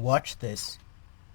Watch this.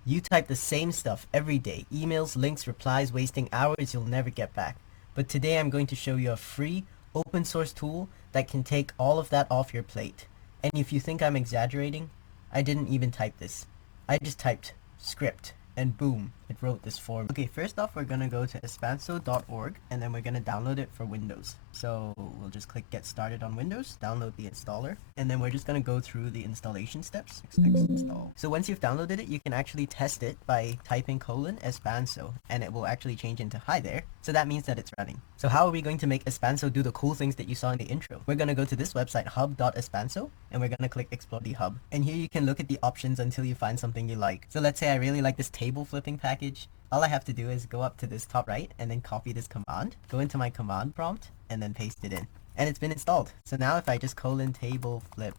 You type the same stuff every day. Emails, links, replies, wasting hours you'll never get back. But today I'm going to show you a free open source tool that can take all of that off your plate. And if you think I'm exaggerating, I didn't even type this. I just typed script and boom, it wrote this for me. Okay, first off, we're gonna go to espanso.org and then we're gonna download it for Windows. So we'll just click get started on Windows, download the installer, and then we're just gonna go through the installation steps. Install. So once you've downloaded it, you can actually test it by typing *Espanso and it will actually change into hi there. So that means that it's running. So how are we going to make Espanso do the cool things that you saw in the intro? We're gonna go to this website hub.espanso and we're gonna click explore the hub. And here you can look at the options until you find something you like. So let's say I really like this table flipping package. All I have to do is go up to this top right and then copy this command, go into my command prompt and then paste it in. And it's been installed. So now if I just table flip :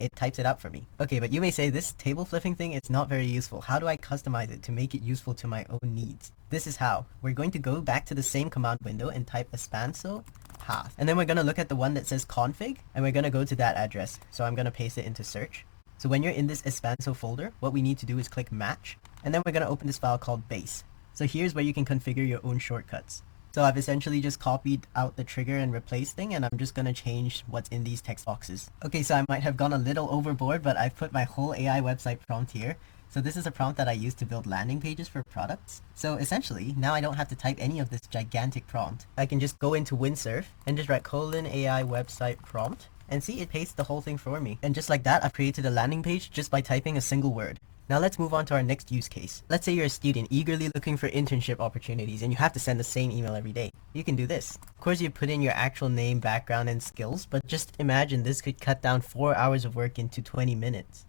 it types it out for me. Okay, but you may say this table flipping thing is not very useful. How do I customize it to make it useful to my own needs? This is how. We're going to go back to the same command window and type espanso path. And then we're going to look at the one that says config and we're going to go to that address. So I'm going to paste it into search. So when you're in this Espanso folder, what we need to do is click match, and then we're going to open this file called base. So here's where you can configure your own shortcuts. So I've essentially just copied out the trigger and replace thing, and I'm just going to change what's in these text boxes. Okay, so I might have gone a little overboard, but I've put my whole AI website prompt here. So this is a prompt that I use to build landing pages for products. So essentially, now I don't have to type any of this gigantic prompt. I can just go into Windsurf and just write :AI website prompt. And see, it pastes the whole thing for me. And just like that, I've created a landing page just by typing a single word. Now let's move on to our next use case. Let's say you're a student eagerly looking for internship opportunities and you have to send the same email every day. You can do this. Of course, you put in your actual name, background, and skills, but just imagine this could cut down 4 hours of work into 20 minutes.